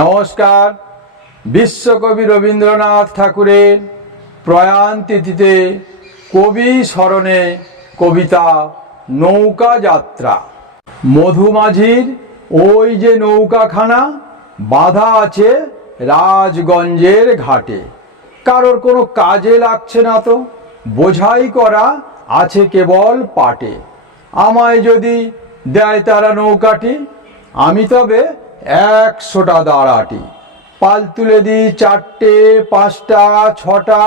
নমস্কার। বিশ্বকবি রবীন্দ্রনাথ ঠাকুরের প্রয়াণ তিথিতে কবি স্মরণে কবিতা নৌকা যাত্রা। মধুমাঝির ওই যে নৌকাখানা বাঁধা আছে রাজগঞ্জের ঘাটে, কারোর কোনো কাজে লাগছে না তো, বোঝাই করা আছে কেবল পাটে। আমায় যদি দেয় তারা নৌকাটি, আমি তবে 100টা দাঁড়াটি। পাল তুলে দিই 4টে 5টা 6টা,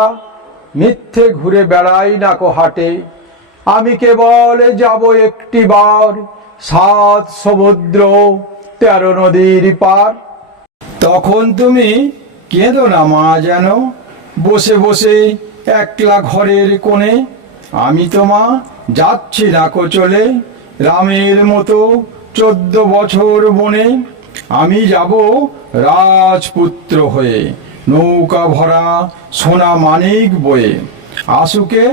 মিথ্যে ঘুরে বেড়াই নাকো হাটে। আমি কেবল যাব একটিবার 7 সমুদ্র 13 নদীর পার। তখন তুমি কেঁদো না মা যেন, বসে বসে একলা ঘরের কোণে। আমি তোমা যাচ্ছি নাকো চলে, রামের মতো 14 বছর বনে। আমি যাব রাজপুত্র হয়ে, নৌকা ভরা সোনা মানিক বয়ে। আশুকে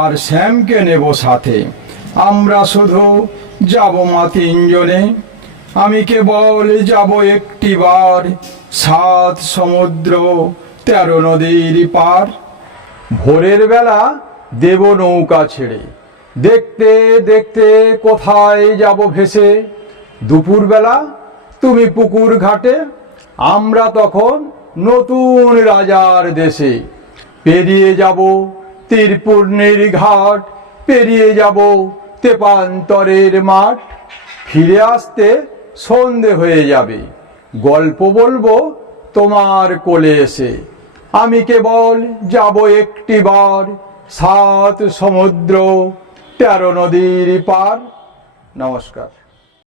আর শ্যামকে নেব সাথে, আমরা শুধু যাব মা 3 জনে। আমি কেবল যাব একটিবার 7 সমুদ্র 13 নদীর পার। ভোরের বেলা দেব নৌকা ছেড়ে, দেখতে দেখতে কোথায় যাব ভেসে। দুপুরবেলা তুমি পুকুর ঘাটে, আমরা তখন নতুন রাজার দেশে। পেরিয়ে যাব তীরপূর্ণের ঘাট, পেরিয়ে যাব তেপান্তরের মাঠ। ফিরে আসতে সন্ধে হয়ে যাবে, গল্প বলবো তোমার কোলে এসে। আমি কেবল যাব একটিবার 7 সমুদ্র 13 নদীর পার। নমস্কার।